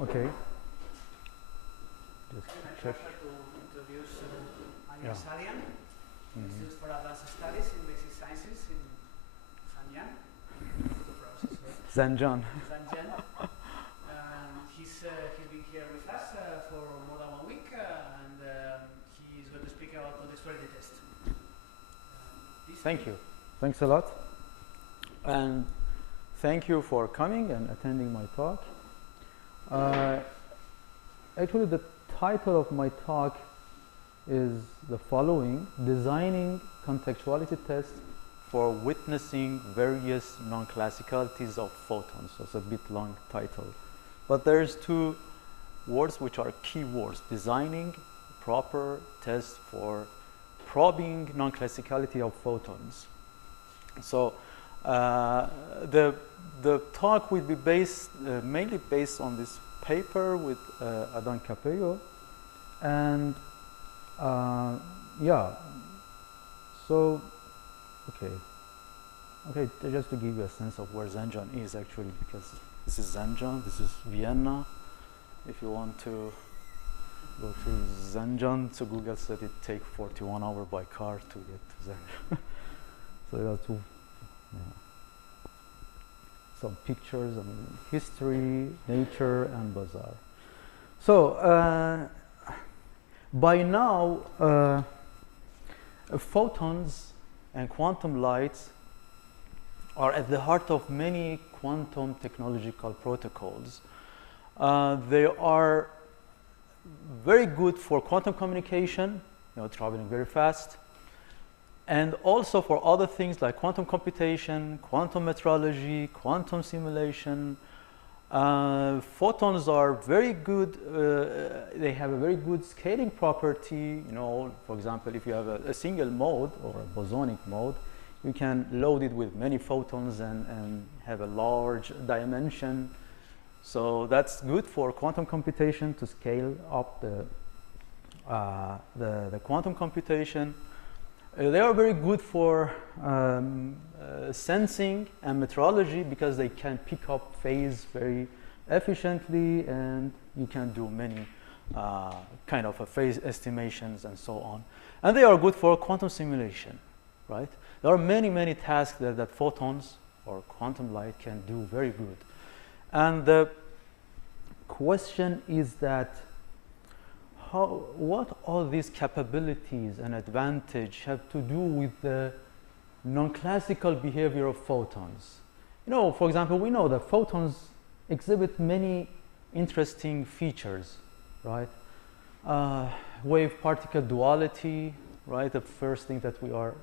Okay. Just check. To introduce I'm Yeah. ASADIAN, Institute for Advanced Studies in Basic Sciences in Zanjan. Zanjan. Zanjan. He's been here with us for more than 1 week, and he's going to speak about contextuality test. Thank you. Thanks a lot. And thank you for coming and attending my talk. Actually, the title of my talk is the following: Designing Contextuality Tests for Witnessing Various Non-Classicalities of Photons. So it's a bit long title. But there's two words which are key words: designing proper tests for probing non-classicality of photons. So the talk will be based mainly based on this paper with Adán Capello, and yeah. So okay, just to give you a sense of where Zanjan is actually, because this is Zanjan, this is Vienna. If you want to go to Zanjan, so Google said it take 41 hours by car to get to Zanjan. So there are two, some pictures, I mean, history, nature, and bazaar. So by now, photons and quantum lights are at the heart of many quantum technological protocols. They are very good for quantum communication, traveling very fast, and also for other things like quantum computation, quantum metrology, quantum simulation. Photons are very good. They have a very good scaling property. For example, if you have a single mode or a bosonic mode, you can load it with many photons and have a large dimension. So that's good for quantum computation, to scale up the quantum computation. They are very good for sensing and metrology, because they can pick up phase very efficiently, and you can do many kind of phase estimations and so on. And they are good for quantum simulation, right? There are many tasks that photons or quantum light can do very good. And the question is that what all these capabilities and advantage have to do with the non-classical behavior of photons? For example, we know that photons exhibit many interesting features, right? Wave-particle duality, right? The first thing that we are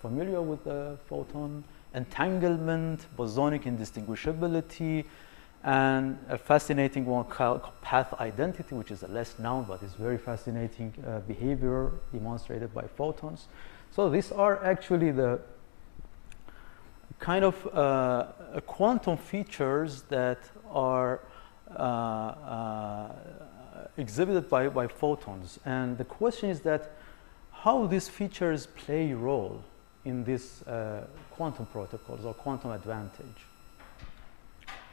familiar with the photon. Entanglement, bosonic indistinguishability, and a fascinating one called path identity, which is a less known but is very fascinating behavior demonstrated by photons. So these are actually the kind of quantum features that are exhibited by photons. And the question is that how these features play a role in these quantum protocols or quantum advantage.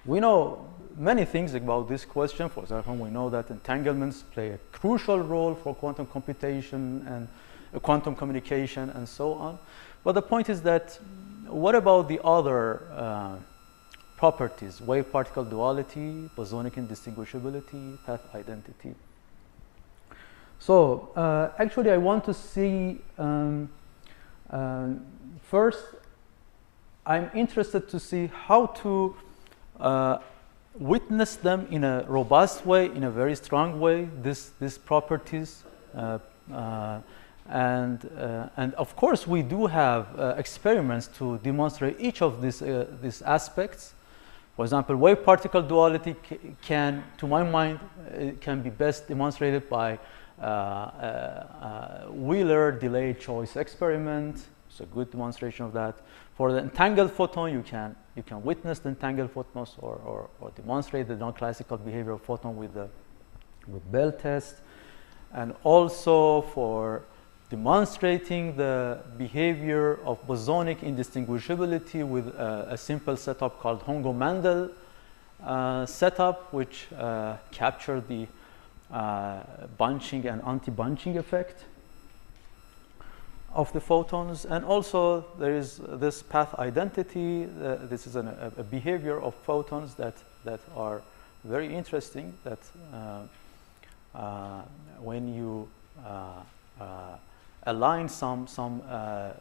We know many things about this question. For example, we know that entanglements play a crucial role for quantum computation and quantum communication and so on. But the point is that what about the other properties? Wave-particle duality, bosonic indistinguishability, path identity. So actually I want to see, first I'm interested to see how to witness them in a robust way, in a very strong way, these properties. And of course we do have experiments to demonstrate each of these aspects. For example, wave-particle duality can, to my mind, can be best demonstrated by Wheeler delay choice experiment. It's a good demonstration of that. For the entangled photon, you can witness the entangled photons or demonstrate the non-classical behavior of photon with Bell test, and also for demonstrating the behavior of bosonic indistinguishability with a simple setup called Hongo-Mandel setup which captured the bunching and anti-bunching effect of the photons. And also there is this path identity. This is a behavior of photons that are very interesting, that when you align some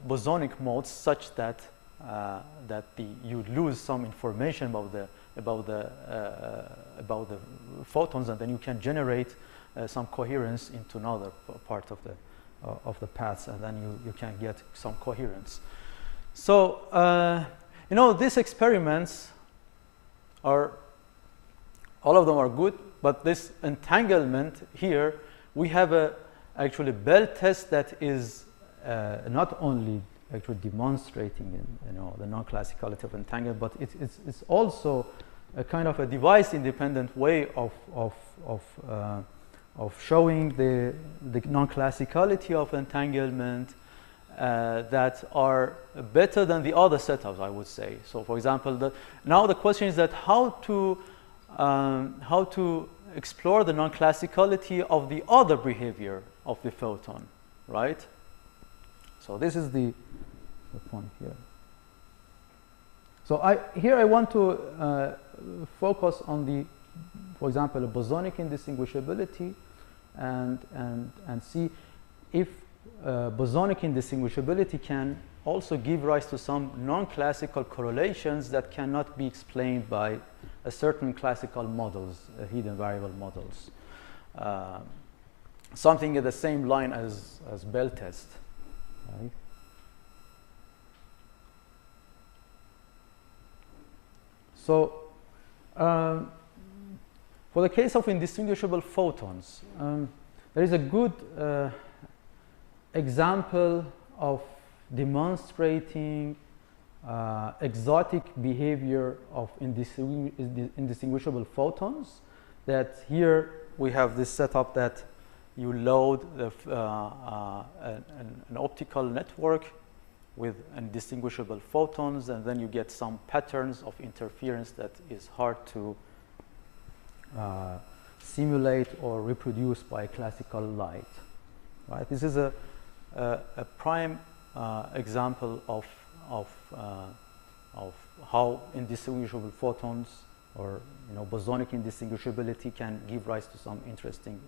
bosonic modes such that you lose some information about the photons, and then you can generate some coherence into another part of the paths, and then you can get some coherence. So you know, these experiments are, all of them are good, but this entanglement here, we have actually Bell test that is not only actually demonstrating the non-classicality of entanglement, but it's also a kind of a device-independent way of showing the non-classicality of entanglement that are better than the other setups, I would say. So, for example, now the question is that how to explore the non-classicality of the other behavior of the photon, right? So this is the point here. So here I want to focus on for example, a bosonic indistinguishability, and see if bosonic indistinguishability can also give rise to some non-classical correlations that cannot be explained by a certain classical models, hidden variable models. Something in the same line as Bell test, right? So for the case of indistinguishable photons, there is a good example of demonstrating exotic behavior of indistinguishable photons. That here we have this setup that you load an optical network with indistinguishable photons, and then you get some patterns of interference that is hard to simulate or reproduce by classical light. Right? This is a prime example of how indistinguishable photons, or bosonic indistinguishability, can give rise to some interesting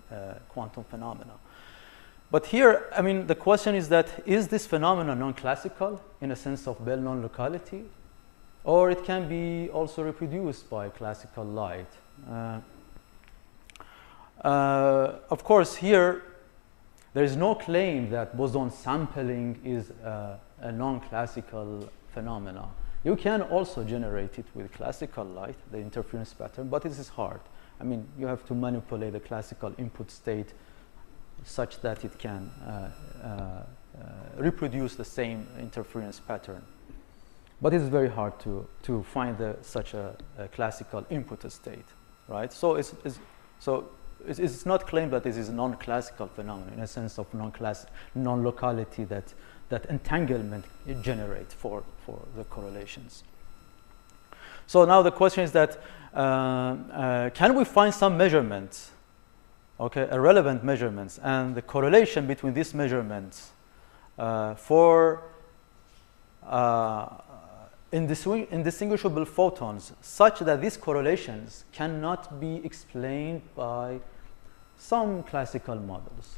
quantum phenomena. But here, I mean, the question is that, is this phenomenon non-classical in a sense of Bell non-locality, or it can be also reproduced by classical light? Of course, here there is no claim that boson sampling is a non-classical phenomena. You can also generate it with classical light, the interference pattern, but this is hard. I mean, you have to manipulate the classical input state such that it can reproduce the same interference pattern. But it's very hard to find such a classical input state, right? So it's not claimed that this is a non-classical phenomenon in a sense of non-locality that entanglement generates for the correlations. So now the question is that can we find some measurements, okay, relevant measurements, and the correlation between these measurements for indistinguishable photons, such that these correlations cannot be explained by some classical models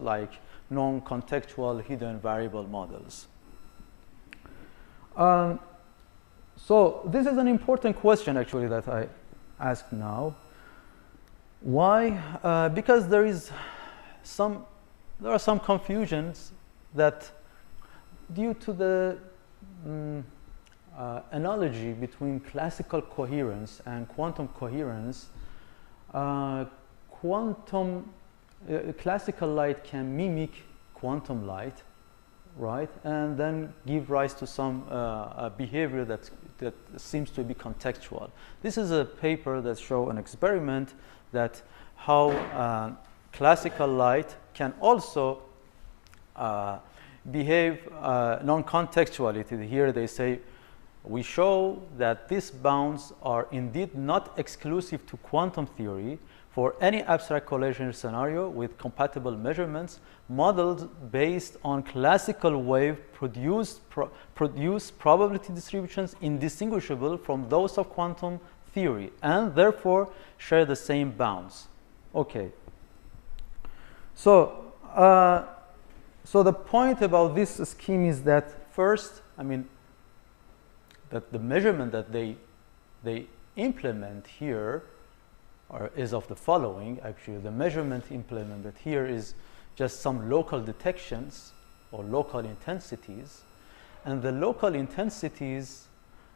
like non-contextual hidden variable models. So this is an important question actually that I ask now. Why? Because there are some confusions that, due to the analogy between classical coherence and quantum coherence, classical light can mimic quantum light, right, and then give rise to some behavior that seems to be contextual. This is a paper that shows an experiment that how classical light can also behave non-contextuality. Here they say we show that these bounds are indeed not exclusive to quantum theory for any abstract correlation scenario with compatible measurements modeled based on classical wave produced probability distributions indistinguishable from those of quantum theory and therefore share the same bounds. Okay. So, so the point about this scheme is that first, I mean, that the measurement that they implement here is of the following. Actually, the measurement implemented here is just some local detections or local intensities, and the local intensities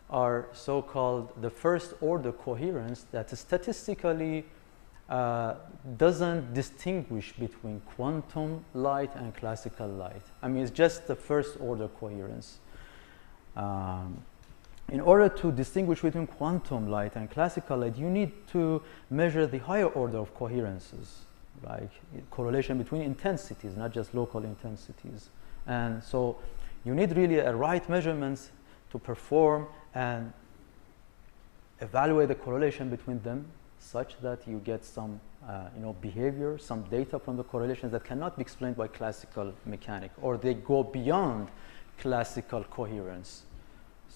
are so-called the first order coherence that statistically doesn't distinguish between quantum light and classical light. I mean, it's just the first order coherence. In order to distinguish between quantum light and classical light, you need to measure the higher order of coherences, like correlation between intensities, not just local intensities. And so you need really a right measurements to perform and evaluate the correlation between them such that you get some behavior, some data from the correlations that cannot be explained by classical mechanics, or they go beyond classical coherence.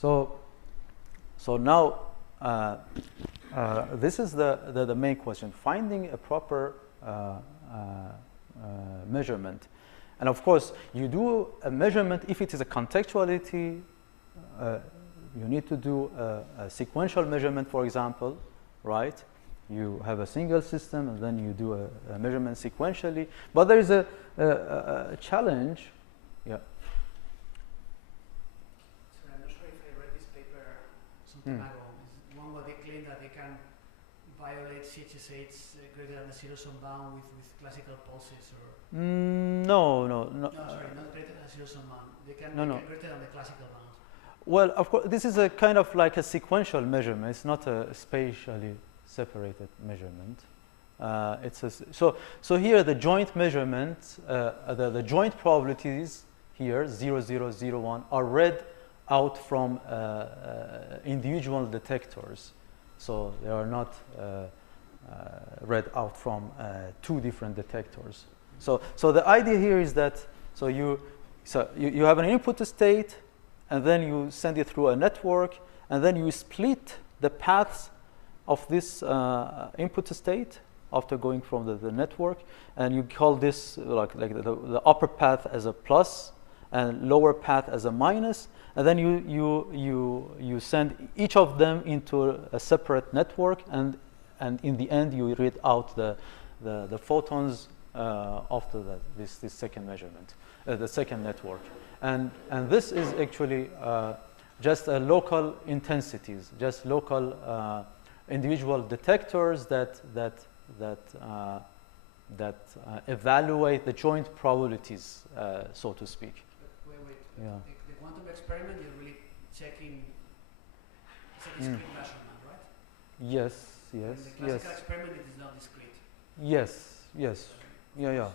So now this is the main question, finding a proper measurement. And of course, you do a measurement if it is a contextuality. You need to do a sequential measurement, for example, right? You have a single system and then you do a measurement sequentially. But there is a challenge. Yeah. So I'm not sure if I read this paper some time ago. It's one where they claim that they can violate CHSH greater than the zero-sum bound with classical pulses, or no, sorry, not greater than zero-sum bound. They can make greater than the classical bound. Well, of course, this is a kind of like a sequential measurement. It's not a spatially separated measurement. So here the joint measurement, the joint probabilities here 0, 0, 0, 1 are read out from individual detectors. So they are not read out from two different detectors. So the idea here is that you have an input state, and then you send it through a network, and then you split the paths of this input state after going from the network, and you call this like the upper path as a plus and lower path as a minus, and then you send each of them into a separate network, and in the end you read out the photons after this second measurement, the second network. And this is actually just local intensities, just local individual detectors that evaluate the joint probabilities, so to speak. But wait. Yeah. The quantum experiment, you're really checking it's a discrete measurement, right? Yes. In the classical experiment, it is not discrete. Yes. Yeah.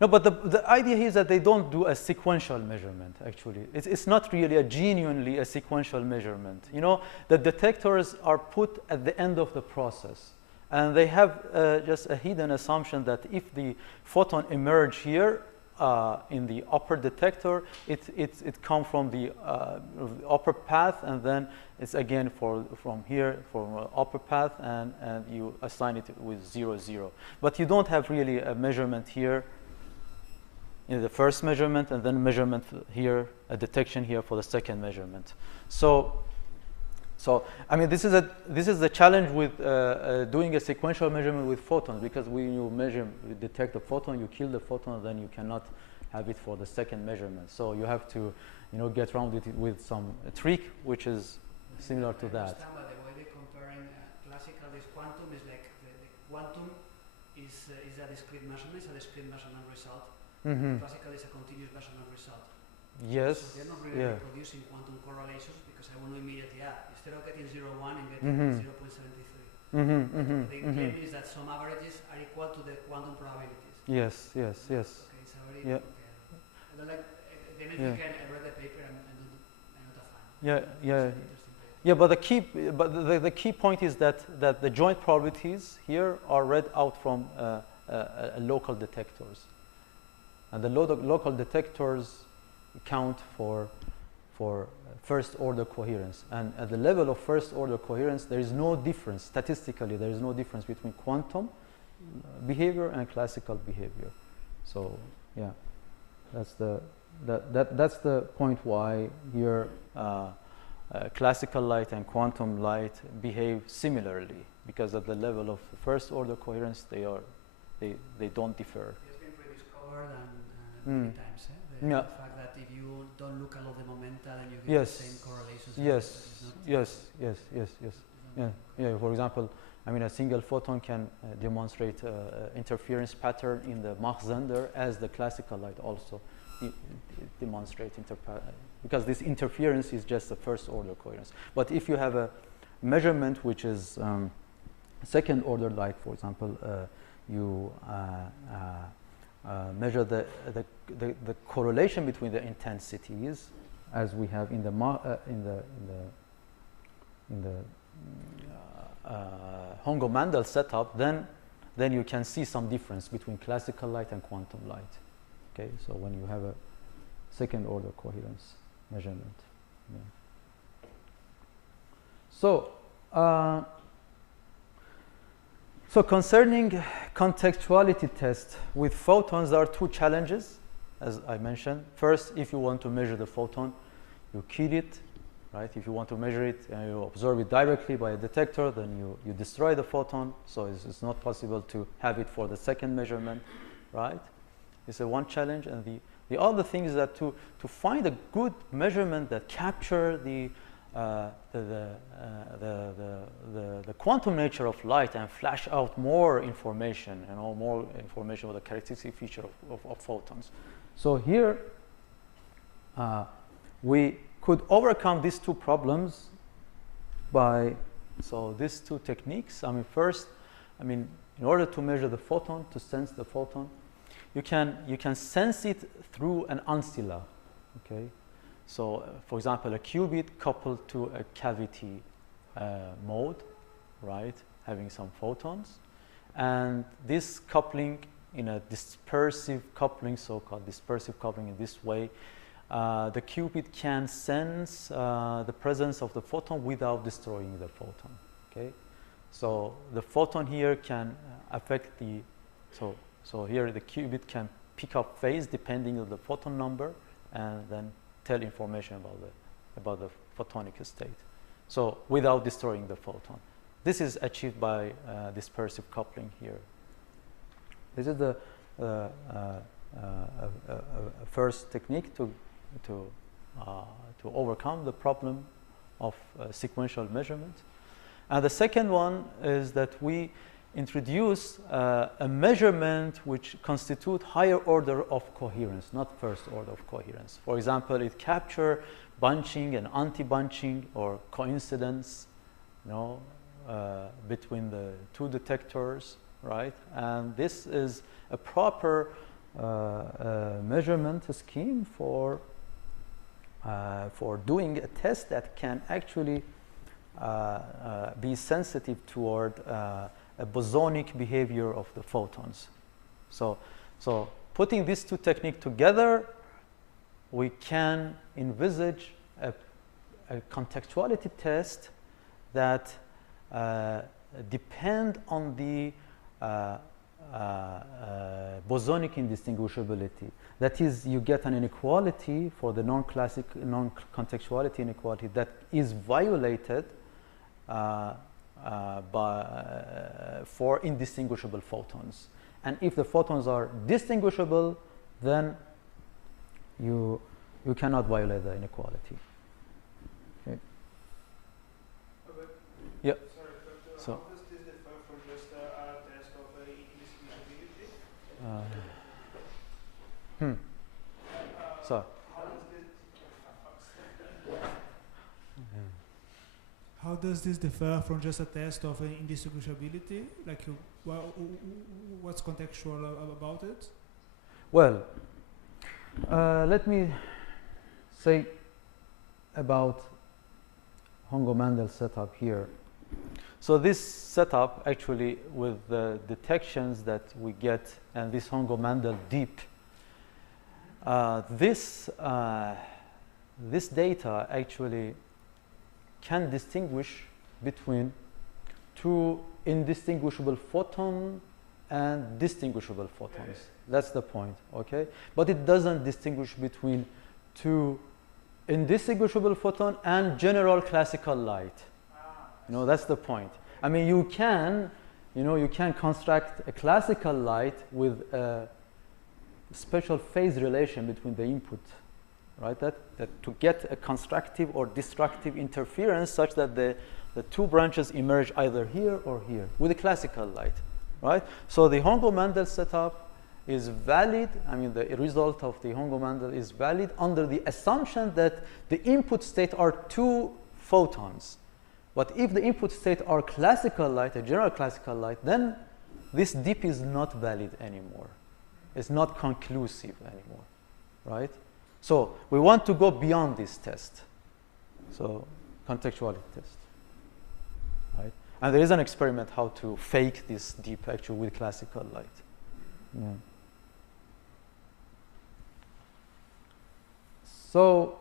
No, but the idea here is that they don't do a sequential measurement, actually. It's not really genuinely a sequential measurement. You know, the detectors are put at the end of the process. And they have just a hidden assumption that if the photon emerge here in the upper detector, it comes from the upper path, and then it's again from here, from upper path, and you assign it with 0, 0. But you don't have really a measurement here in the first measurement, and then measurement here, a detection here for the second measurement. So I mean, this is the challenge with doing a sequential measurement with photons, because when you detect a photon, you kill the photon, then you cannot have it for the second measurement. So you have to, get around it with some trick, which is similar to that. I understand, but the way they're comparing classical is quantum is like the quantum is a discrete measurement, it's a discrete measurement result. Mm-hmm. Classical is a continuous measurement result. Yes. So they're not really reproducing quantum correlations, because I will know immediately, instead of getting 0, 1 and getting 0.73. The claim is that some averages are equal to the quantum probabilities. Yes. Okay, it's a very I don't like. Then if you can, I read the paper, I'm not a fan. Yeah, yeah. Interesting paper. Yeah, but the key point is that the joint probabilities here are read out from local detectors, and the local detectors count for first order coherence. And at the level of first order coherence, there is no difference statistically. There is no difference between quantum behavior and classical behavior. So yeah, that's the point why here. Classical light and quantum light behave similarly, because at the level of first order coherence they don't differ. It's been rediscovered many times. The fact that if you don't look at all the momenta, then you get the same correlations. Yeah. For example, I mean, a single photon can demonstrate interference pattern in the Mach-Zehnder as the classical light also demonstrates because this interference is just a first order coherence. But if you have a measurement which is second order light, for example, you measure the correlation between the intensities, as we have in the Hongo-Mandel setup, then you can see some difference between classical light and quantum light. Okay, so when you have a second order coherence measurement. Yeah. So concerning contextuality test with photons, there are two challenges, as I mentioned. First, if you want to measure the photon, you kill it, right? If you want to measure it and you observe it directly by a detector, then you destroy the photon. So it's not possible to have it for the second measurement, right? It's one challenge, and the other thing is that to find a good measurement that capture the quantum nature of light and flash out more information, more information about the characteristic feature of photons. So here we could overcome these two problems by these two techniques. I mean, first, in order to measure the photon, to sense the photon, you can sense it through an ancilla. Okay, so for example, a qubit coupled to a cavity mode, right, having some photons, and this coupling in a dispersive coupling, so-called dispersive coupling, in this way, the qubit can sense the presence of the photon without destroying the photon. Okay, so the photon here can affect the So here the qubit can pick up phase depending on the photon number and then tell information about the photonic state. So without destroying the photon. This is achieved by dispersive coupling here. This is the first technique to overcome the problem of sequential measurement. And the second one is that we introduce a measurement which constitute higher order of coherence, not first order of coherence. For example, it capture bunching and anti-bunching or coincidence, between the two detectors, right? And this is a proper measurement scheme for doing a test that can actually be sensitive toward a bosonic behavior of the photons. So putting these two techniques together, we can envisage a contextuality test that depend on the bosonic indistinguishability. That is, you get an inequality for the non-contextuality inequality that is violated for indistinguishable photons. And if the photons are distinguishable, then you cannot violate the inequality. Okay. Yeah. Sorry, but So, how does this differ from just a test of indistinguishability? So. How does this differ from just a test of indistinguishability? Like, what's contextual about it? Well, let me say about Hongo-Mandel setup here. So this setup actually with the detections that we get and this Hongo-Mandel deep, this data actually can distinguish between two indistinguishable photon and distinguishable photons. That's the point, okay? But it doesn't distinguish between two indistinguishable photon and general classical light. You know, that's the point. I mean, you can construct a classical light with a special phase relation between the input, right? That to get a constructive or destructive interference such that the two branches emerge either here or here with a classical light, right? So the Hongo-Mandel setup is valid. I mean, the result of the Hongo-Mandel is valid under the assumption that the input state are two photons. But if the input state are classical light, a general classical light, then this dip is not valid anymore. It's not conclusive anymore, right? So we want to go beyond this test. So contextuality test, right? And there is an experiment how to fake this dip actually with classical light. Yeah. So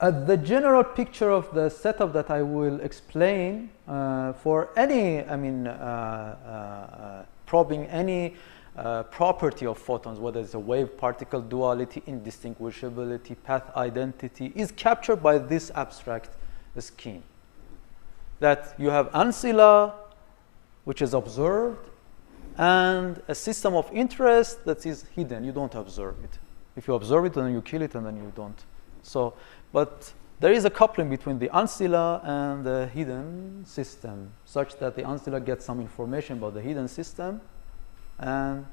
the general picture of the setup that I will explain for any, probing any property of photons, whether it's a wave-particle duality, indistinguishability, path identity, is captured by this abstract scheme. That you have ancilla, which is observed, and a system of interest that is hidden. You don't observe it. If you observe it, then you kill it, and then you don't. So, but there is a coupling between the ancilla and the hidden system, such that the ancilla gets some information about the hidden system, and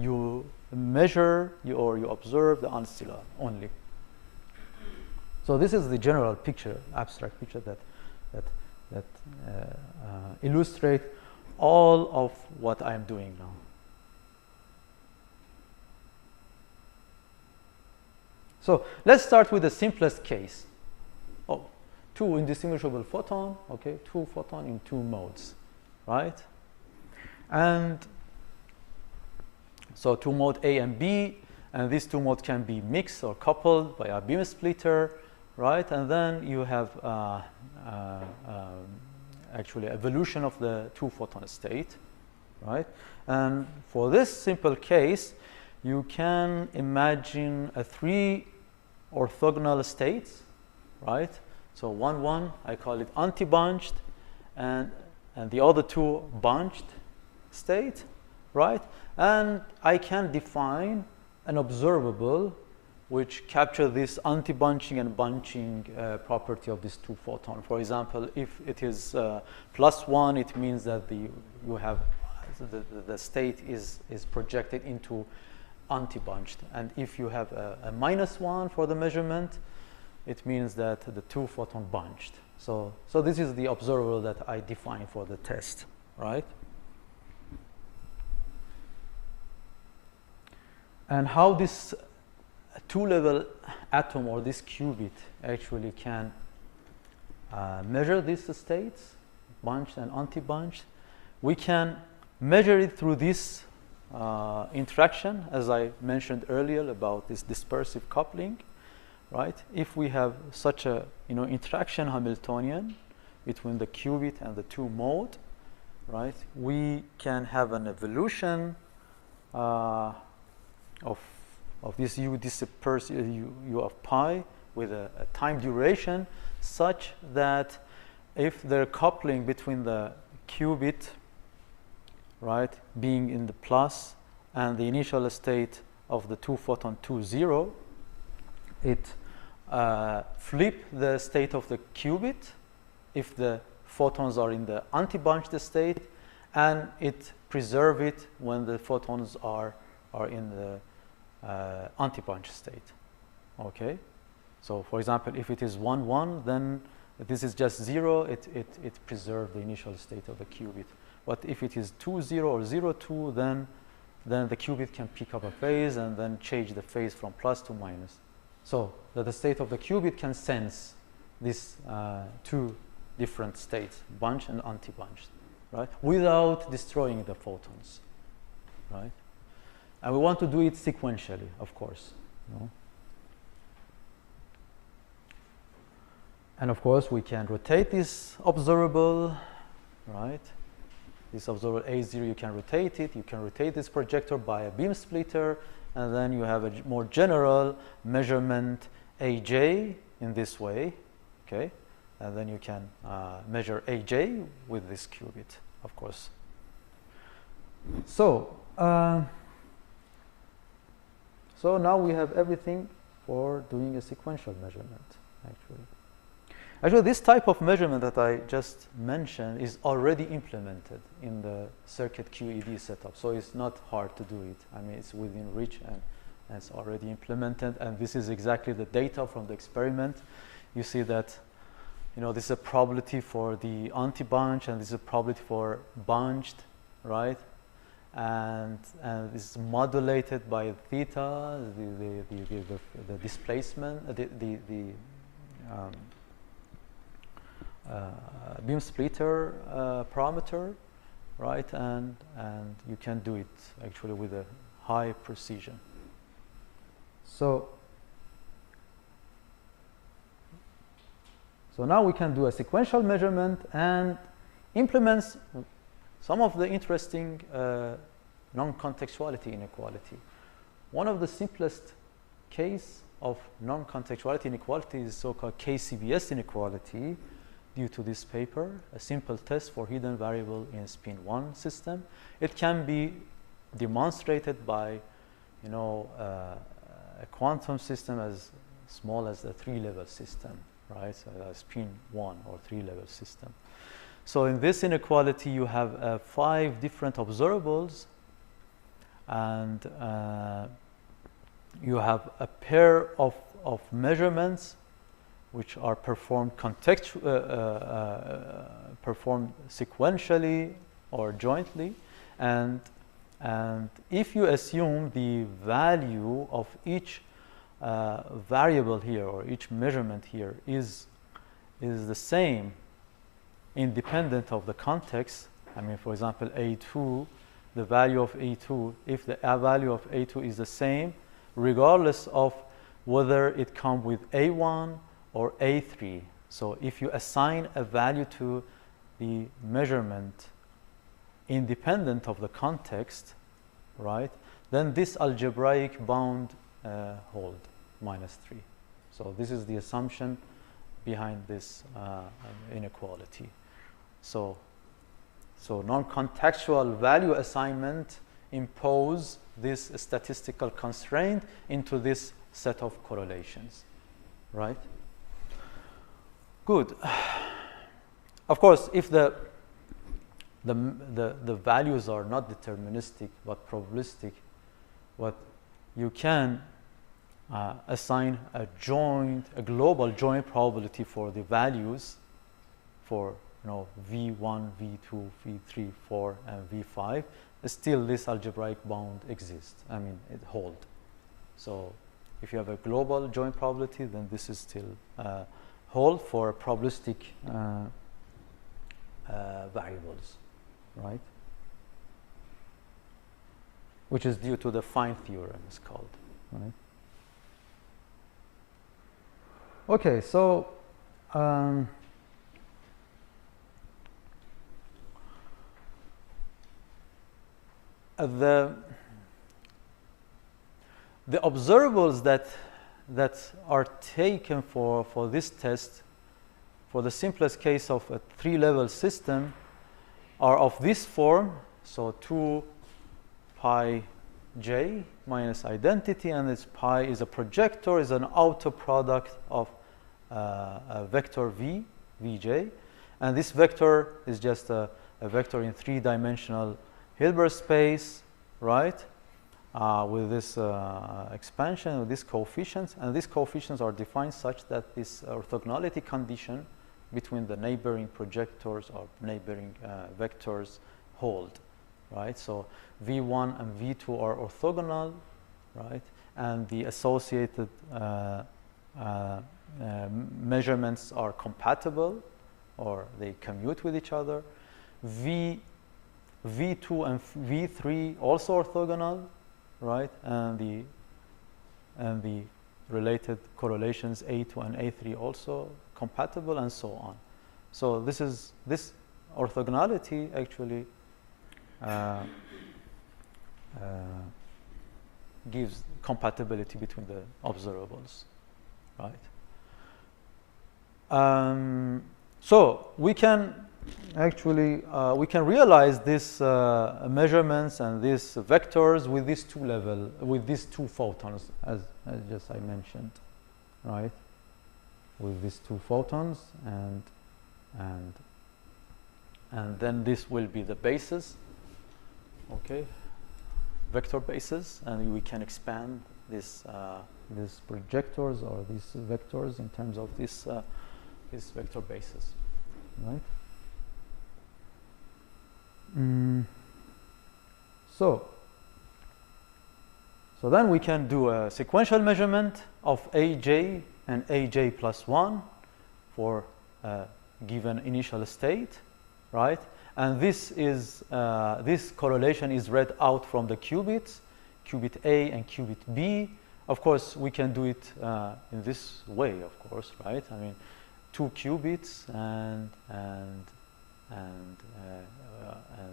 you measure or you observe the ancilla only. So this is the general picture, abstract picture that illustrate all of what I am doing now. So let's start with the simplest case. Oh, two indistinguishable photon, okay, two photon in two modes, right? And so two mode A and B, and these two modes can be mixed or coupled by a beam splitter, right? And then you have actually evolution of the two photon state, right? And for this simple case, you can imagine a three orthogonal states, right? So 1, 1, I call it anti-bunched, and the other two bunched state, right? And I can define an observable which capture this anti-bunching and bunching property of these two photons. For example, if it is +1, it means that you have the state is projected into anti-bunched, and if you have a -1 for the measurement, it means that the two photon bunched. So this is the observable that I define for the test, right? And how this two-level atom or this qubit actually can measure these states, bunched and anti-bunched, we can measure it through this interaction, as I mentioned earlier about this dispersive coupling, right? If we have such a interaction Hamiltonian between the qubit and the two mode, right? We can have an evolution of this u dispersive u of pi with a time duration such that if the coupling between the qubit, right, being in the plus and the initial state of the two photon 2, 0, it flip the state of the qubit if the photons are in the anti-bunched state, and it preserve it when the photons are in the anti-bunched state. Okay, so for example, if it is 1, 1, then this is just 0. It preserves the initial state of the qubit. But if it is 2, 0 or 0, 2, then the qubit can pick up a phase and then change the phase from plus to minus. So that the state of the qubit can sense these two different states, bunched and anti-bunched, right? Without destroying the photons, right? And we want to do it sequentially, of course. You know? And of course, we can rotate this observable, right? This observable A0, you can rotate it. You can rotate this projector by a beam splitter, and then you have a more general measurement AJ in this way, okay? And then you can measure AJ with this qubit, of course. So, so now we have everything for doing a sequential measurement, actually. Actually, this type of measurement that I just mentioned is already implemented in the circuit QED setup, so it's not hard to do it. I mean, it's within reach and it's already implemented, and this is exactly the data from the experiment. You see that, you know, this is a probability for the anti-bunch, and this is a probability for bunched, right? And this is modulated by theta, the displacement, beam splitter parameter, right? And you can do it actually with a high precision. So now we can do a sequential measurement and implements some of the interesting non-contextuality inequality. One of the simplest case of non-contextuality inequality is so-called KCBS inequality due to this paper, a simple test for hidden variable in spin 1 system. It can be demonstrated by, you know, a quantum system as small as a 3-level system, right? So a spin 1 or 3-level system. So in this inequality, you have 5 different observables, and you have a pair of measurements which are performed performed sequentially or jointly, and if you assume the value of each variable here or each measurement here is the same, independent of the context. I mean, for example, A2, the value of A2, if the value of A2 is the same, regardless of whether it comes with A1 or A3. So if you assign a value to the measurement independent of the context, right, then this algebraic bound hold -3. So this is the assumption behind this inequality. So non-contextual value assignment impose this statistical constraint into this set of correlations, right? Good. Of course, if the values are not deterministic but probabilistic, what you can assign a global joint probability for the values for, you know, V1, V2, V3, 4, and V5. Still, this algebraic bound exists. I mean, it holds. So if you have a global joint probability, then this is still hold for probabilistic variables, right? Which is due to the Fine theorem, it's called, right? Okay, so the observables that are taken for this test, for the simplest case of a 3-level system, are of this form. So 2 pi j minus identity, and this pi is a projector, is an auto product of a vector v, vj, and this vector is just a vector in 3-dimensional Hilbert space, right? With this expansion of these coefficients, and these coefficients are defined such that this orthogonality condition between the neighboring projectors or neighboring vectors hold, right? So V1 and V2 are orthogonal, right? And the associated measurements are compatible or they commute with each other. V2 and V3 also orthogonal, right? And the related correlations A2 and A3 also compatible, and so on. So this orthogonality actually gives compatibility between the observables, right? So we can actually we can realize these measurements and these vectors with these two photons, as just I mentioned, right? With these two photons, and then this will be the basis, okay, vector basis, and we can expand these projectors or these vectors in terms of this vector basis, right? So then we can do a sequential measurement of Aj and Aj plus 1 for a given initial state, right? And this correlation is read out from the qubits, qubit A and qubit B. Of course, we can do it in this way, of course, right? I mean, 2 qubits and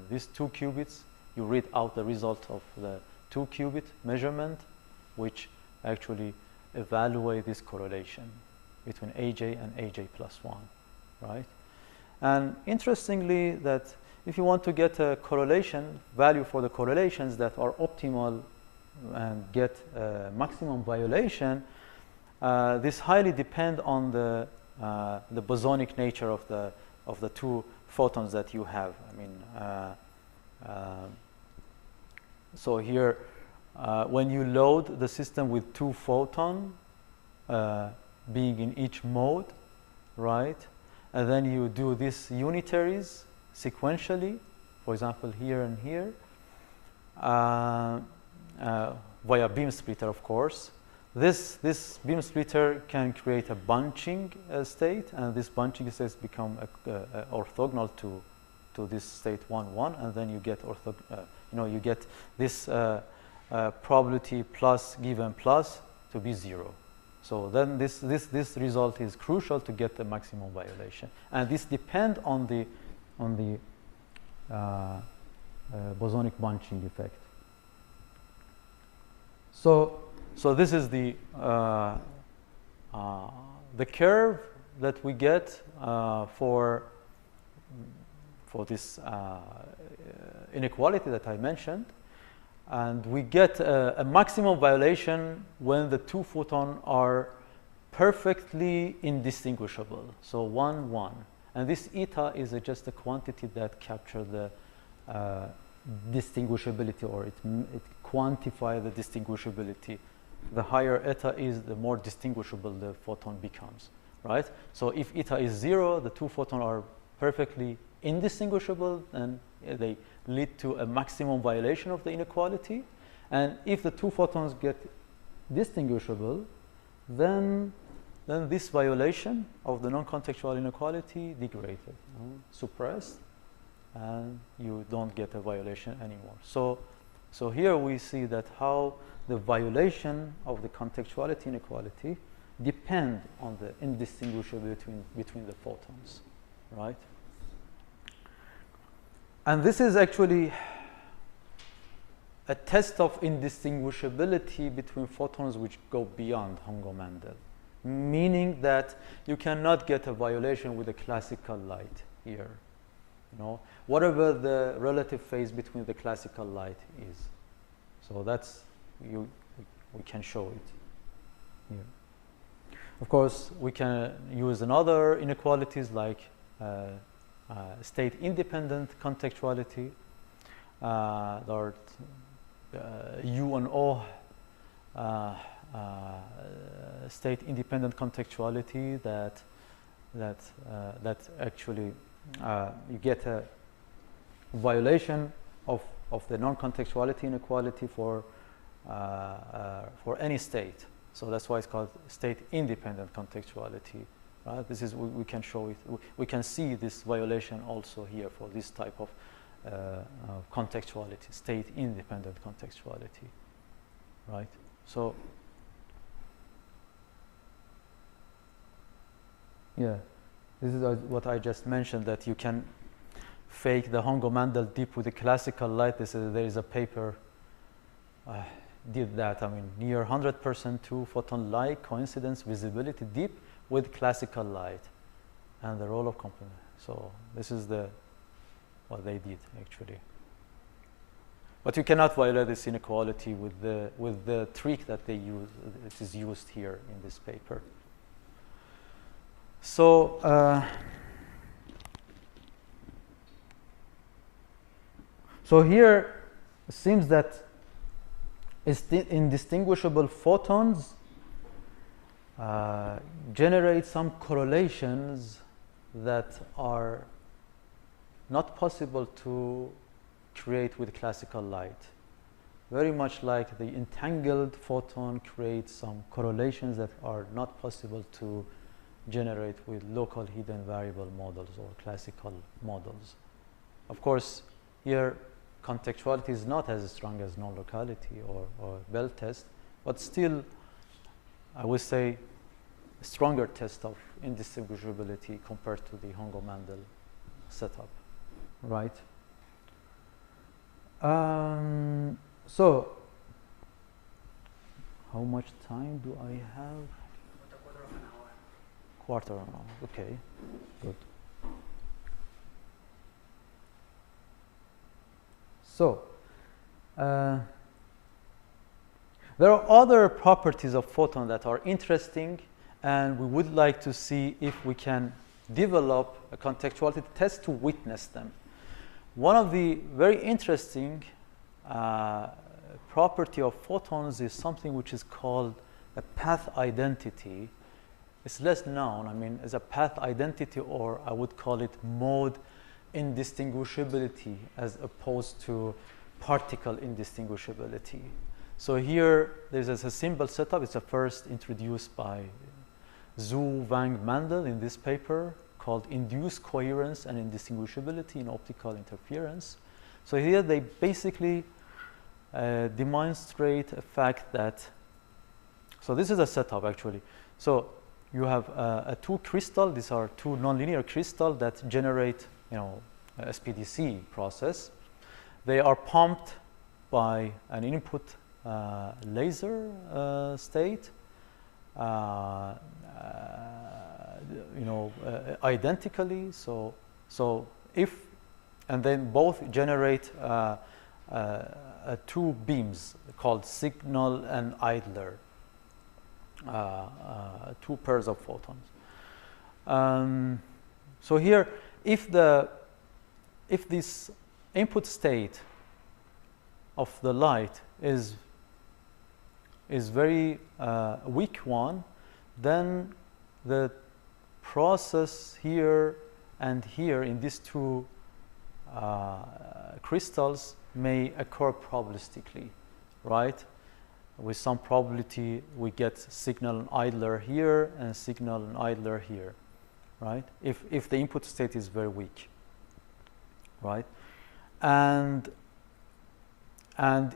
these 2 qubits, you read out the result of the 2 qubit measurement, which actually evaluate this correlation between Aj and Aj plus 1, right? And interestingly, that if you want to get a correlation value for the correlations that are optimal and get maximum violation, this highly depend on the bosonic nature of the 2 photons that you have. I mean, so here, when you load the system with 2 photons being in each mode, right? And then you do these unitaries sequentially, for example, here and here, via beam splitter, of course. This beam splitter can create a bunching state, and this bunching state become orthogonal to this state 1, 1, and then you get you get this probability plus given plus to be 0. So then this result is crucial to get the maximum violation, and this depends on the bosonic bunching effect. So this is the curve that we get for this inequality that I mentioned, and we get a maximum violation when the 2 photons are perfectly indistinguishable. So 1, 1, and this eta is just a quantity that captures the distinguishability, or it quantifies the distinguishability. The higher eta is, the more distinguishable the photon becomes, right? So if eta is 0, the 2 photons are perfectly indistinguishable, and they lead to a maximum violation of the inequality. And if the 2 photons get distinguishable, then this violation of the non-contextual inequality degraded, suppressed, and you don't get a violation anymore. So here we see that how the violation of the contextuality inequality depend on the indistinguishability between the photons, right? And this is actually a test of indistinguishability between photons which go beyond Hongo-Mandel, meaning that you cannot get a violation with a classical light here. Whatever the relative phase between the classical light is. So that's, we can show it here. Of course, we can use another inequalities like state-independent contextuality, or U and O state-independent contextuality that actually you get a violation of the non-contextuality inequality for any state, So that's why it's called state-independent contextuality. Right? This is we can show it. We can see this violation also here for this type of contextuality, state-independent contextuality. Right? So yeah, this is what I just mentioned, that you can fake the Hongo-Mandel dip with the classical light. There is a paper did that. I mean, near 100% two-photon light coincidence visibility dip with classical light, and the role of complement. So this is what they did actually. But you cannot violate this inequality with the trick that they use. It is used here in this paper. So so here it seems that indistinguishable photons generate some correlations that are not possible to create with classical light. Very much like the entangled photon creates some correlations that are not possible to generate with local hidden variable models or classical models. Of course, here contextuality is not as strong as non-locality or Bell test, but still, I would say, a stronger test of indistinguishability compared to the Hongo-Mandel setup, right? So, how much time do I have? About a Quarter of an hour, okay, good. So, there are other properties of photon that are interesting, and we would like to see if we can develop a contextuality test to witness them. One of the very interesting property of photons is something which is called a path identity. It's less known, I mean, as a path identity, or I would call it mode indistinguishability as opposed to particle indistinguishability. So here there's a simple setup. It's a first introduced by Zhu, Wang, Mandel in this paper called Induced Coherence and Indistinguishability in Optical Interference. So here they basically demonstrate a fact that, so this is a setup actually. So you have two crystals. These are two nonlinear crystals that generate, a SPDC process. They are pumped by an input laser state, identically. So if, and then both generate two beams called signal and idler. Two pairs of photons. So here, if this input state of the light is very weak one, then the process here and here in these two crystals may occur probabilistically, right? With some probability, we get signal and idler here and signal and idler here, right? If the input state is very weak, right? And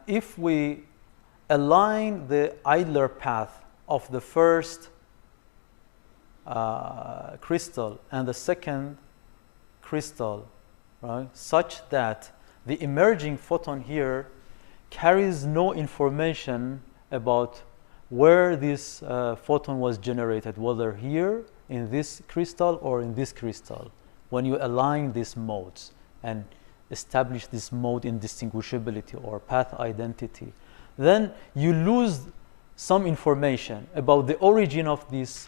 if we align the idler path of the first crystal and the second crystal, right, such that the emerging photon here carries no information about where this photon was generated, whether here in this crystal or in this crystal. When you align these modes and establish this mode indistinguishability or path identity, then you lose some information about the origin of this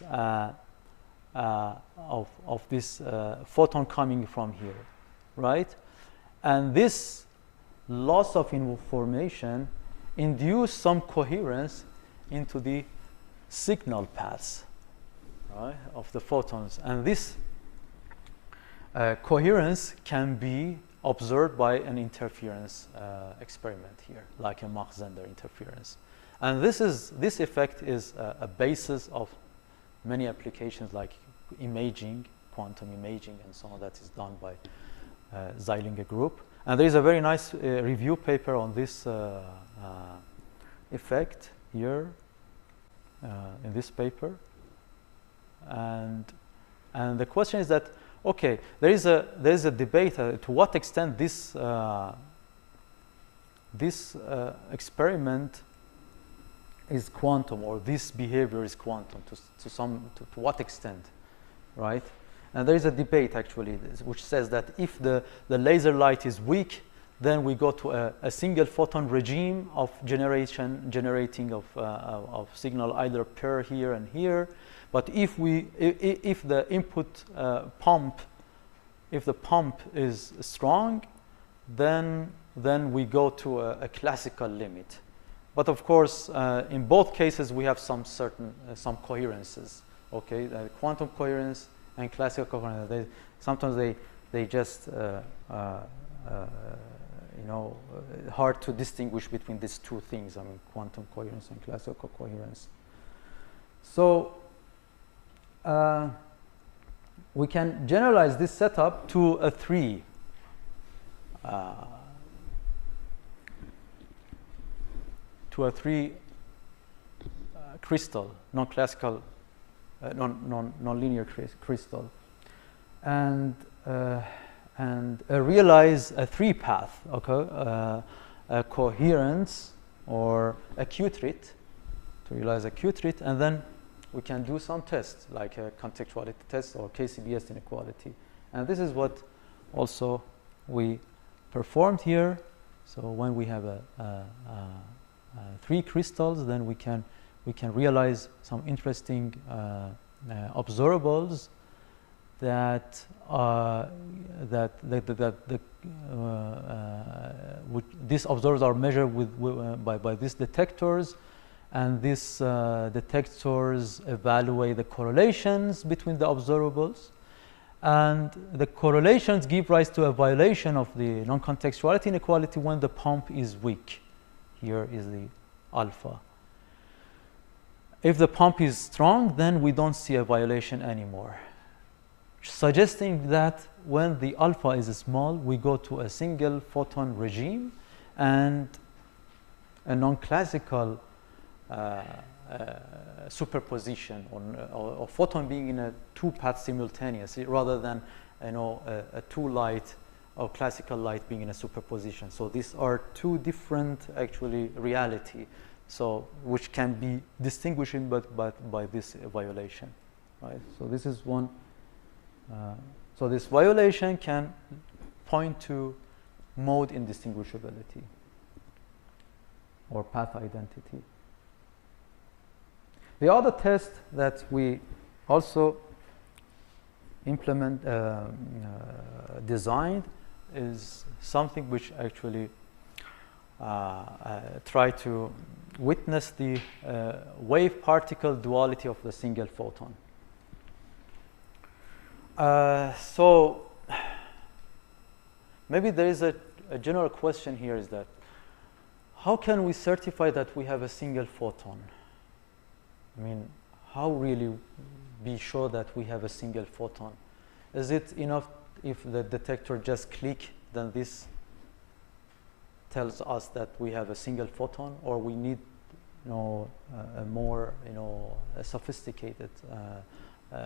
photon coming from here, right? And this loss of information induce some coherence into the signal paths, right, of the photons. And this coherence can be observed by an interference experiment here, like a Mach-Zehnder interference. And this effect is a basis of many applications like imaging, quantum imaging, and so on, that is done by Zeilinger group. And there is a very nice review paper on this effect here in this paper. And the question is that, okay, there is a debate to what extent this experiment is quantum, or this behavior is quantum, to what extent, right? And there is a debate actually which says that if the laser light is weak, then we go to a single photon regime of generating of signal either pair here and here. But if the input pump is strong, then we go to a classical limit. But of course, in both cases, we have some coherences. Okay, quantum coherence and classical coherence. Sometimes they just hard to distinguish between these two things. I mean, quantum coherence and classical coherence. So we can generalize this setup to a three crystal, non-classical, non-linear crystal, and realize a three path, okay, a coherence or a Q-trit, to realize a Q-trit, and then we can do some tests like a contextuality test or KCBS inequality. And this is what also we performed here. So when we have three crystals, then we can realize some interesting observables that these observers are measured by these detectors, and these detectors evaluate the correlations between the observables, and the correlations give rise to a violation of the non-contextuality inequality when the pump is weak. Here is the alpha. If the pump is strong, then we don't see a violation anymore, suggesting that when the alpha is small, we go to a single photon regime and a non-classical superposition, or photon being in a two path simultaneously, rather than a two light or classical light being in a superposition. So these are two different actually reality, so which can be distinguishing but by this violation, right? So this is one. So this violation can point to mode indistinguishability or path identity. The other test that we also designed is something which actually try to witness the wave-particle duality of the single photon. So maybe there is a general question here, is that how can we certify that we have a single photon? I mean, how really be sure that we have a single photon? Is it enough if the detector just click, then this tells us that we have a single photon, or we need a more sophisticated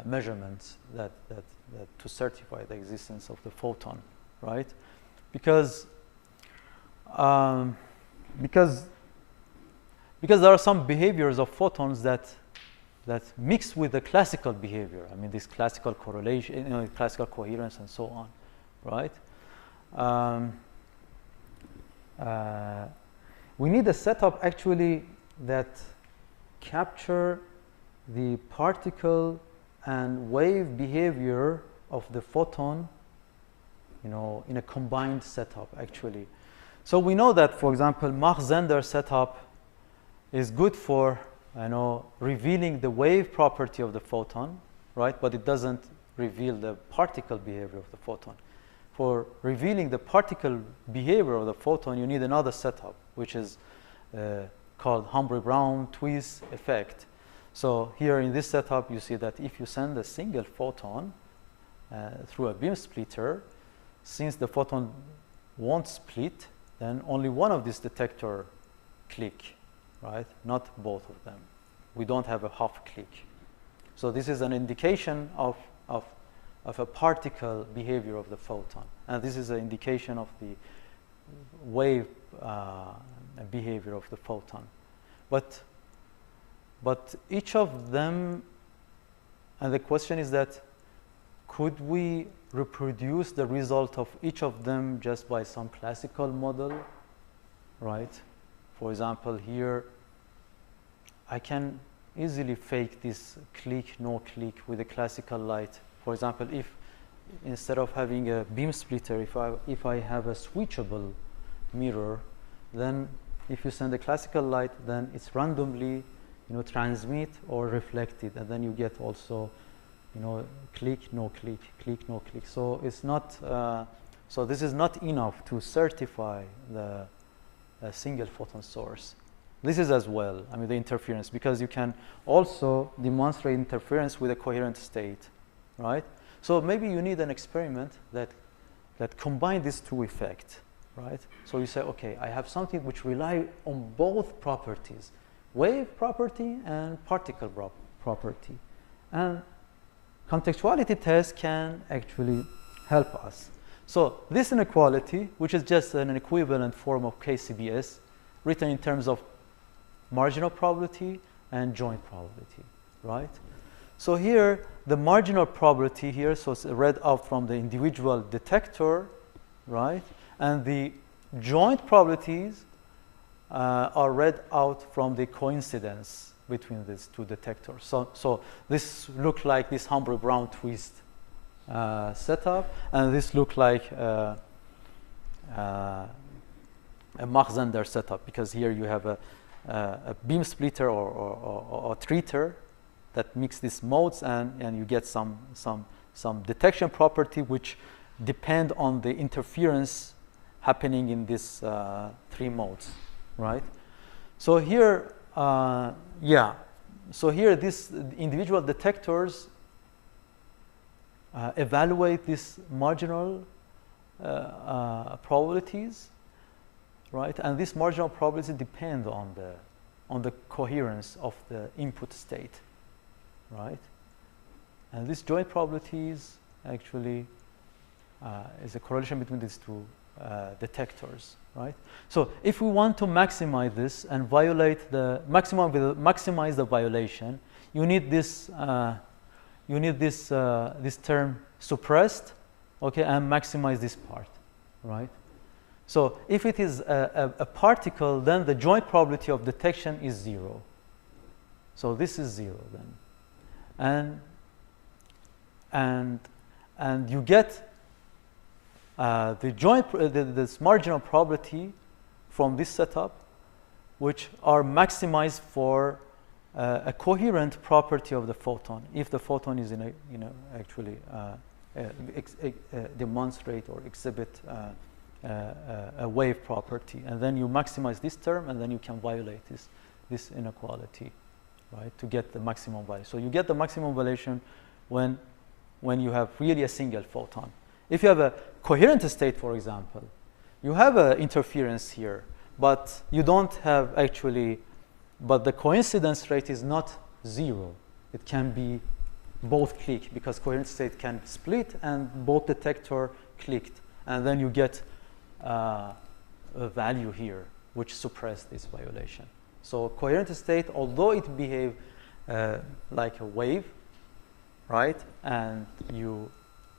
measurements that to certify the existence of the photon, right? Because there are some behaviors of photons that mix with the classical behavior. I mean, this classical correlation, classical coherence, and so on, right? We need a setup actually that capture the particle and wave behavior of the photon, in a combined setup actually. So we know that, for example, Mach-Zehnder setup is good for revealing the wave property of the photon, right? But it doesn't reveal the particle behavior of the photon. For revealing the particle behavior of the photon, you need another setup, which is called Humphrey-Brown twist effect. So here in this setup, you see that if you send a single photon through a beam splitter, since the photon won't split, then only one of these detector click, right? Not both of them. We don't have a half click. So this is an indication of a particle behavior of the photon. And this is an indication of the wave behavior of the photon. But each of them, and the question is that, could we reproduce the result of each of them just by some classical model, right? For example, here, I can easily fake this click, no click with a classical light. For example, if instead of having a beam splitter, if I have a switchable mirror, then if you send a classical light, then it's randomly, transmit or reflected, and then you get also, click, no click, click, no click. So it's not. So this is not enough to certify the single photon source. This is as well, the interference, because you can also demonstrate interference with a coherent state, right? So maybe you need an experiment that combine these two effects, right? So you say, okay, I have something which rely on both properties, wave property and particle property. And contextuality test can actually help us. So this inequality, which is just an equivalent form of KCBS, written in terms of marginal probability and joint probability, right? So here, the marginal probability here, so it's read out from the individual detector, right? And the joint probabilities are read out from the coincidence between these two detectors. So this look like this Humphrey-Brown twist setup, and this look like a Mach-Zehnder setup, because here you have a beam splitter or treater that mix these modes, and you get some detection property which depend on the interference happening in these three modes, right? So here, so here these individual detectors evaluate these marginal probabilities, right? And these marginal probabilities depend on the coherence of the input state, right? And these joint probabilities actually is a correlation between these two detectors, right? So if we want to maximize this and violate the maximize the violation, you need this this term suppressed, okay, and maximize this part, right? So if it is a particle, then the joint probability of detection is 0. So this is 0 then, and you get this marginal probability from this setup, which are maximized for a coherent property of the photon, if the photon is in a actually demonstrate or exhibit a wave property, and then you maximize this term, and then you can violate this inequality, right, to get the maximum value. So you get the maximum violation when you have really a single photon. If you have a coherent state, for example, you have an interference here, but you don't have actually, but the coincidence rate is not 0. It can be both click, because coherent state can split and both detector clicked, and then you get a value here which suppress this violation. So coherent state, although it behave like a wave, right, and you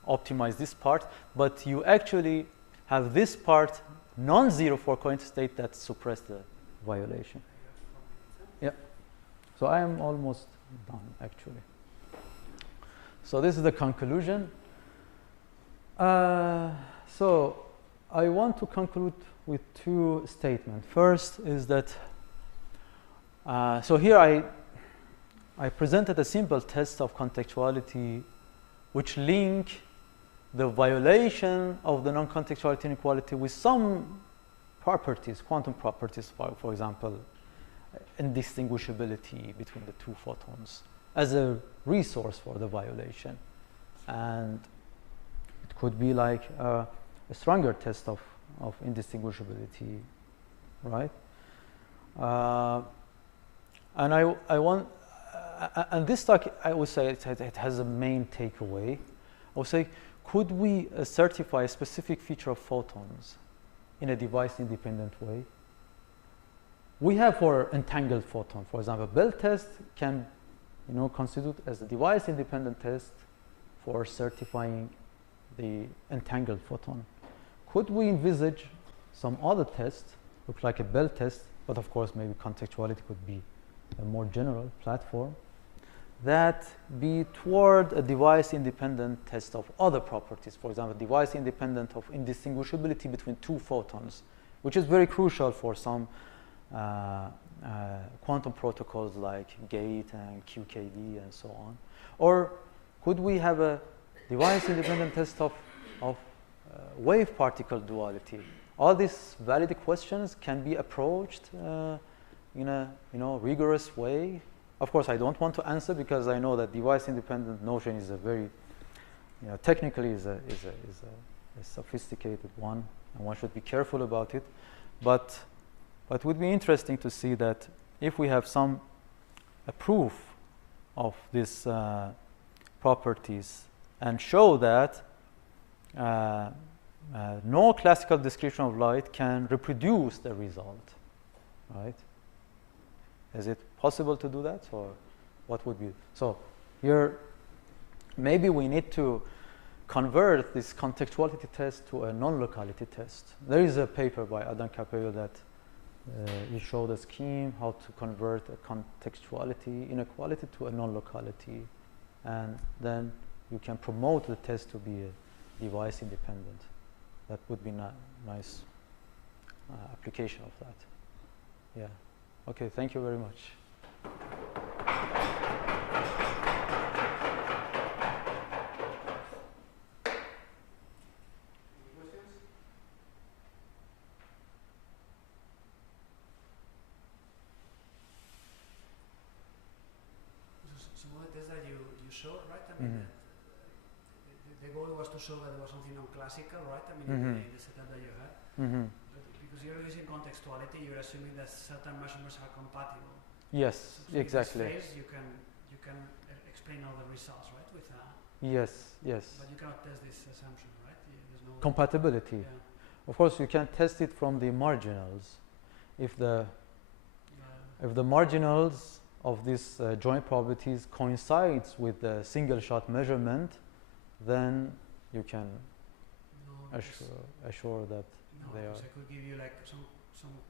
optimize this part, but you actually have this part non-zero for coherent state that suppress the violation. Yeah. So I am almost done actually. So this is the conclusion. So I want to conclude with two statements. First is that, so here I presented a simple test of contextuality which link the violation of the non-contextuality inequality with some properties, quantum properties, for example, indistinguishability between the two photons as a resource for the violation. And it could be like a stronger test of indistinguishability, right? And I want, and this talk, I would say it has a main takeaway. I would say, could we certify a specific feature of photons in a device-independent way? We have for entangled photon, for example, Bell test can, constitute as a device-independent test for certifying the entangled photon. Could we envisage some other test, look like a Bell test, but of course maybe contextuality could be a more general platform, that be toward a device-independent test of other properties, for example, device-independent of indistinguishability between two photons, which is very crucial for some quantum protocols like GATE and QKD and so on. Or could we have a device-independent test of wave-particle duality? All these valid questions can be approached in a rigorous way. Of course, I don't want to answer because I know that device-independent notion is a very, technically is a sophisticated one, and one should be careful about it. But it would be interesting to see that if we have some proof of these properties and show that no classical description of light can reproduce the result, right? Is it possible to do that, or what would be? So here, maybe we need to convert this contextuality test to a non-locality test. There is a paper by Adam Capello that he showed a scheme how to convert a contextuality inequality to a non-locality, and then you can promote the test to be a device independent. That would be a nice application of that. Yeah. Okay, thank you very much. Some of the tests that you showed, right? I mean, the goal was to show that there was something non-classical, right? I mean, in the setup that you had. But because you're using contextuality, you're assuming that certain measurements are compatible. Yes, so exactly. In this phase, you can explain all the results, right? With yes. But you cannot test this assumption, right? There's no compatibility. Yeah. Of course, you can test it from the marginals. If the marginals of these joint probabilities coincides with the single-shot measurement, then you can assure that they are. I could give you like some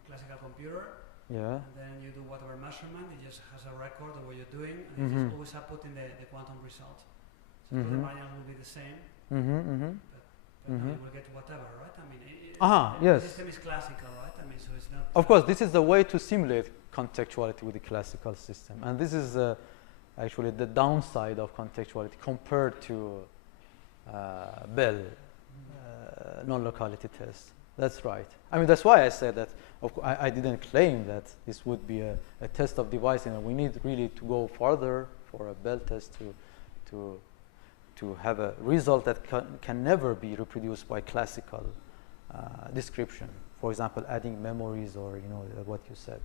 classical computer. Yeah. And then you do whatever measurement. It just has a record of what you're doing, and it's always output in the quantum result. So the marginals will be the same. But now you will get whatever, right? I mean, yes. The system is classical, right? I mean, so it's not. Of course, this is the way to simulate contextuality with the classical system, and this is actually the downside of contextuality compared to Bell non-locality test. That's right. I mean, that's why I said that. I didn't claim that this would be a test of device, and we need really to go further for a Bell test to have a result that can never be reproduced by classical description. For example, adding memories, or what you said.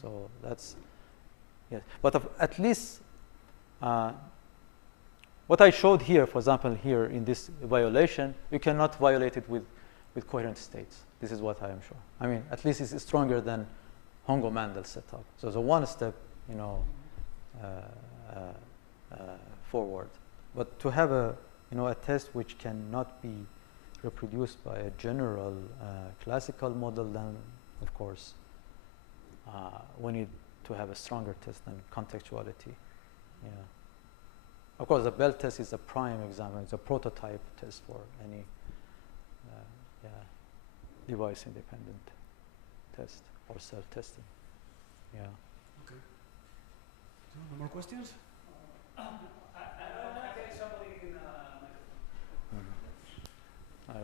So that's yes. But at least what I showed here, for example, here in this violation, you cannot violate it with coherent states. This is what I am sure. I mean, at least it's stronger than Hongo-Mandel setup. So it's a one step, forward. But to have a test which cannot be reproduced by a general classical model, then of course we need to have a stronger test than contextuality. Yeah. Of course, the Bell test is a prime example. It's a prototype test for any device-independent test or self-testing. Yeah. Okay. So, no more questions? I think somebody in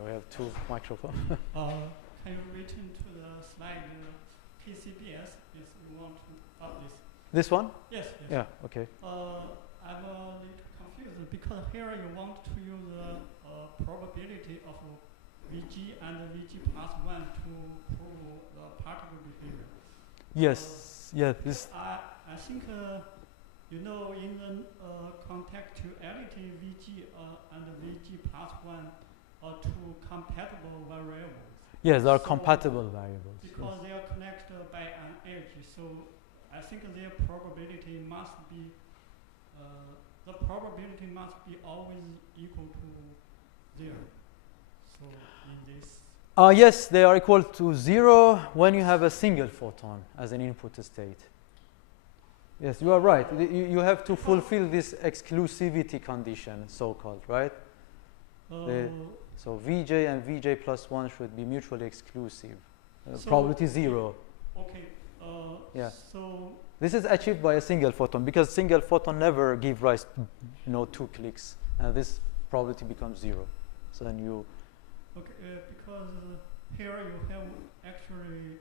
we have two microphones. Can you return to the slide PCBS is you want to this. This one? Yes. Yeah, okay. I'm a little confused because here you want to use the probability of Vg and Vg plus 1 to prove the particle behavior. Yes, this. I think you know in the contextuality Vg and Vg plus 1 are two compatible variables. Yes, they are So compatible variables. Because they are connected by an edge, so I think their probability must be the probability must be always equal to 0. So in this. Yes, they are equal to 0 when you have a single photon as an input state. Yes, you are right. You have to fulfill this exclusivity condition, so-called, right? So Vj and Vj plus 1 should be mutually exclusive. So Probability 0. Okay. Yeah. So This is achieved by a single photon because single photon never give rise to 2 clicks, and this probability becomes 0. So then you. okay, because here you have actually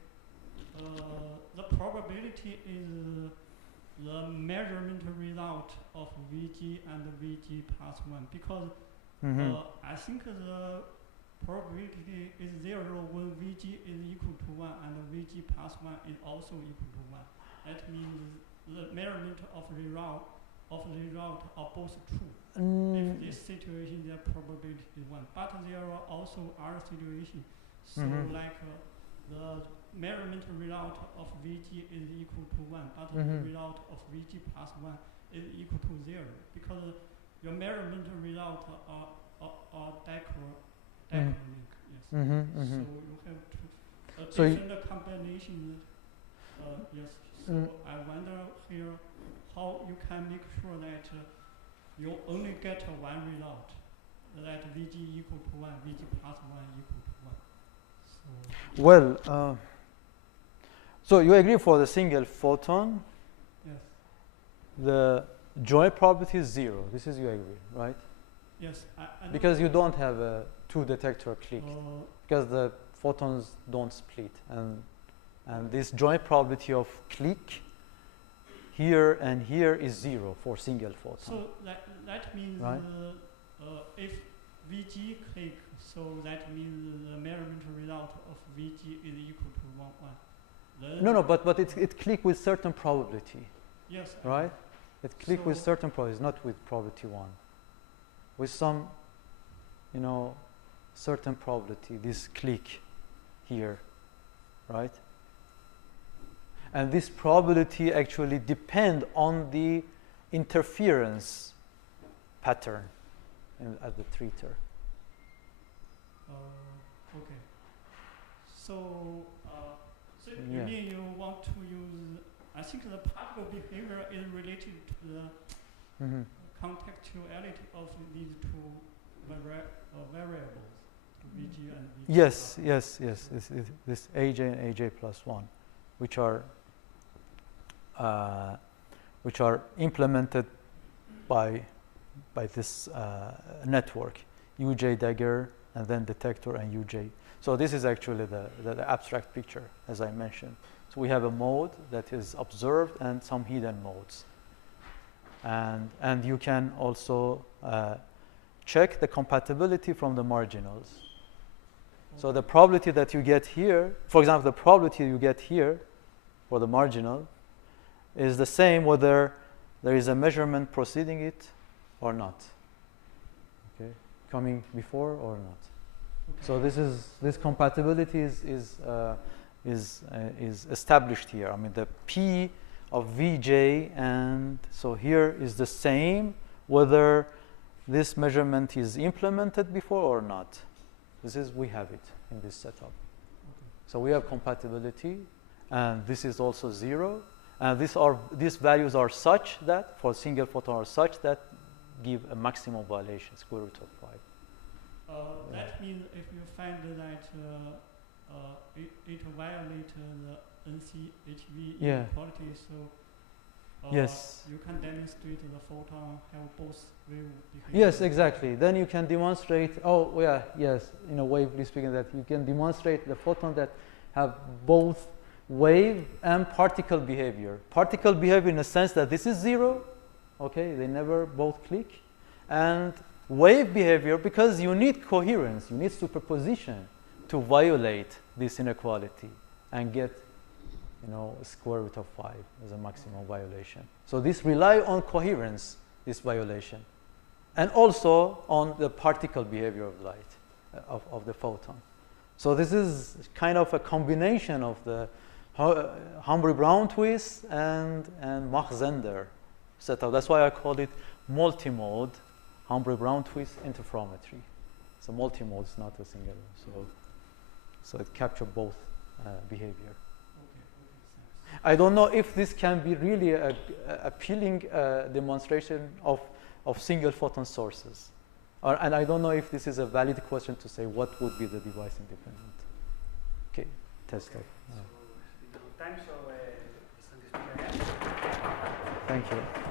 the probability is the measurement result of Vg and Vg plus 1 because I think the probability is 0 when Vg is equal to 1 and Vg plus 1 is also equal to 1. That means the measurement of result are both true. If this situation, their probability is 1. But there are also other situations. So like the measurement result of Vg is equal to 1, but the result of Vg plus 1 is equal to 0 because your measurement result are diachronic. Yes. So you have to different combinations. Yes. So I wonder here how you can make sure that you only get one result, that Vg equal to 1, Vg plus 1 equal to 1. So Well, so you agree for the single photon, yes. the joint probability is 0. This is you agree, right? Yes. I Because you don't have a 2 detector click, because the photons don't split, and this joint probability of click here and here is 0 for single photon. So that means right? If Vg click, so that means the measurement result of Vg is equal to 1, 1. No, but it click with certain probability. Yes. Right? It click with certain probability, not with probability 1. With some, certain probability, this click here, right? And this probability actually depend on the interference pattern at the treater. Okay. So you mean you want to use? I think the particle behavior is related to the contextuality of these two variables, Vg and Vg. Yes. This Aj and Aj plus 1, which are implemented by this network, Uj dagger and then detector and Uj. So this is actually the abstract picture, as I mentioned. So we have a mode that is observed and some hidden modes. And you can also check the compatibility from the marginals. So the probability that you get here, for example, the probability you get here for the marginal is the same whether there is a measurement preceding it or not. Okay, coming before or not. Okay. So this compatibility is established here. I mean, the P of Vj, and so here is the same whether this measurement is implemented before or not. We have it in this setup. Okay. So we have compatibility, and this is also 0. And these values are such that, for single photon, are such that give a maximum violation, square root of 5. That means if you find that it violates the NCHV inequality, so yes, you can demonstrate the photon have both wave behavior. Yes, exactly. Then you can demonstrate, in a way, speaking, that you can demonstrate the photon that have both wave and particle behavior. Particle behavior in the sense that this is 0, okay, they never both click, and wave behavior because you need coherence, you need superposition to violate this inequality and get, you know, square root of 5 as a maximum violation. So this rely on coherence, this violation, and also on the particle behavior of light, of the photon. So this is kind of a combination of the Humphrey-Brown twist and Mach-Zehnder setup. That's why I call it multimode Humphrey-Brown twist interferometry. So multimode is not a single. So it captures both behavior. Okay, I don't know if this can be really a appealing demonstration of single photon sources. And I don't know if this is a valid question to say what would be the device independent. Okay, test of. So, time, so Thank you.